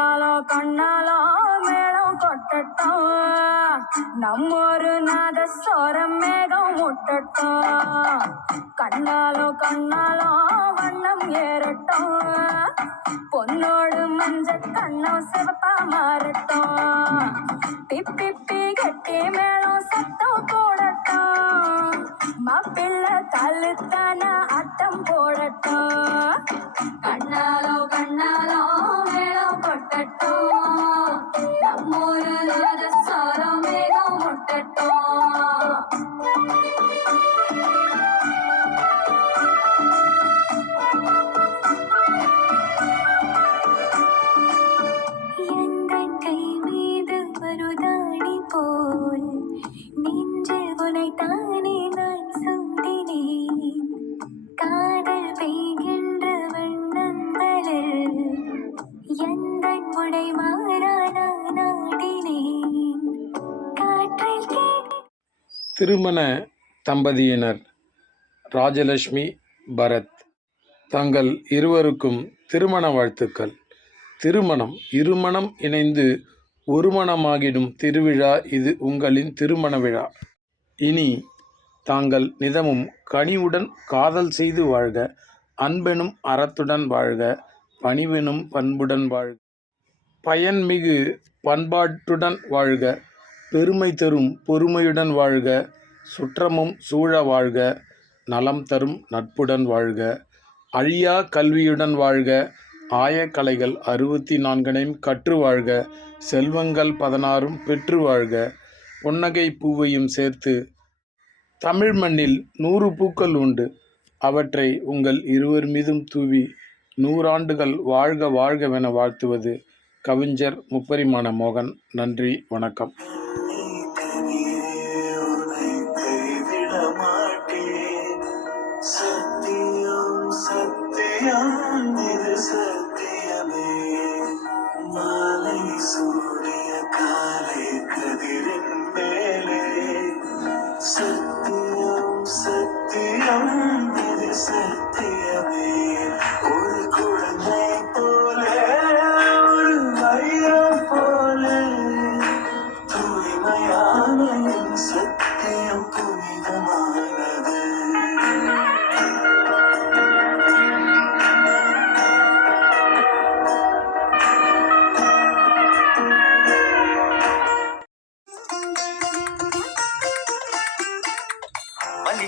கண்ணாலோ கண்ணாலோ மேளம் கொட்டட்டும். நம்மொரு நாத சோரம் மேகம் முட்டட்டும். கண்ணாலோ கண்ணாலோ வண்ணம் ஏறட்டும். பொன்னோடு மஞ்ச கண்ணம் சிவப்பா மாறட்டும். பிப்பி கட்டி மேளம் சத்தம் போடட்டும். மாப்பிள்ளை தள்ளுத்தான அட்டம் போடட்டும். கண்ணாலோ கண்ணாலோ மேளம் திருமண தம்பதியினர் ராஜலட்சுமி பரத். தங்கள் இருவருக்கும் திருமண வாழ்த்துக்கள். திருமணம் இருமணம் இணைந்து ஒருமணமாகிடும் திருவிழா இது உங்களின் திருமண விழா. இனி தாங்கள் நிதமும் கனிவுடன் காதல் செய்து வாழ்க அன்பெனும் அறத்துடன் வாழ்க பணிவெனும் பண்புடன் வாழ்க. பயன்மிகு பண்பாட்டுடன் வாழ்க. பெருமை தரும் பொறுமையுடன் வாழ்க சுற்றமும் சூழ வாழ்க நலம் தரும் நட்புடன் வாழ்க அழியா கல்வியுடன் வாழ்க ஆயக்கலைகள் அறுபத்தி நான்கனையும் கற்று வாழ்க செல்வங்கள் பதினாறும் பெற்று வாழ்க புன்னகை பூவையும் சேர்த்து தமிழ் மண்ணில் நூறு பூக்கள் உண்டு. அவற்றை உங்கள் இருவர் மீதும் தூவி நூறாண்டுகள் வாழ்க வாழ்கவென வாழ்த்துவது கவிஞர் முப்பரிமாண மோகன். நன்றி வணக்கம். சத்தியம் இது சத்தியமே மாலை சூடிய காலை கதிரின்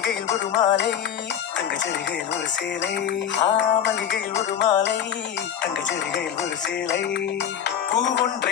மல்லிகையில் ஒரு மாலை தங்க ஜரிகையில் ஒரு சேலை. ஆ மல்லிகையில் ஒரு மாலை தங்க ஜரிகையில் ஒரு சேலை. பூ ஒன்றை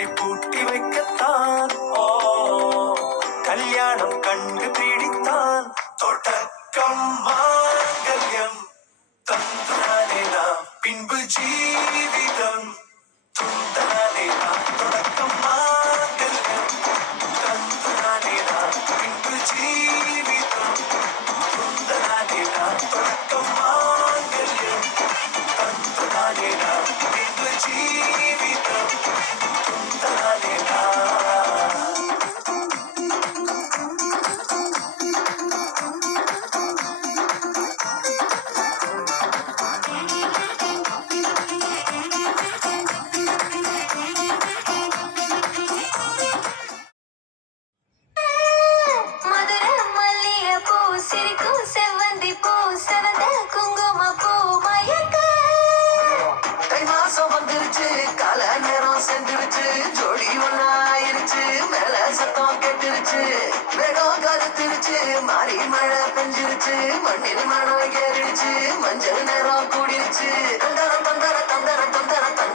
மேகம் கருத்திருச்சு மாறி மழை பெஞ்சிருச்சு மண்ணில் மணம் ஏறிடுச்சு மஞ்சள் நேரம் கூடிருச்சு. தந்தர தந்தர தந்தர தந்தர தந்தர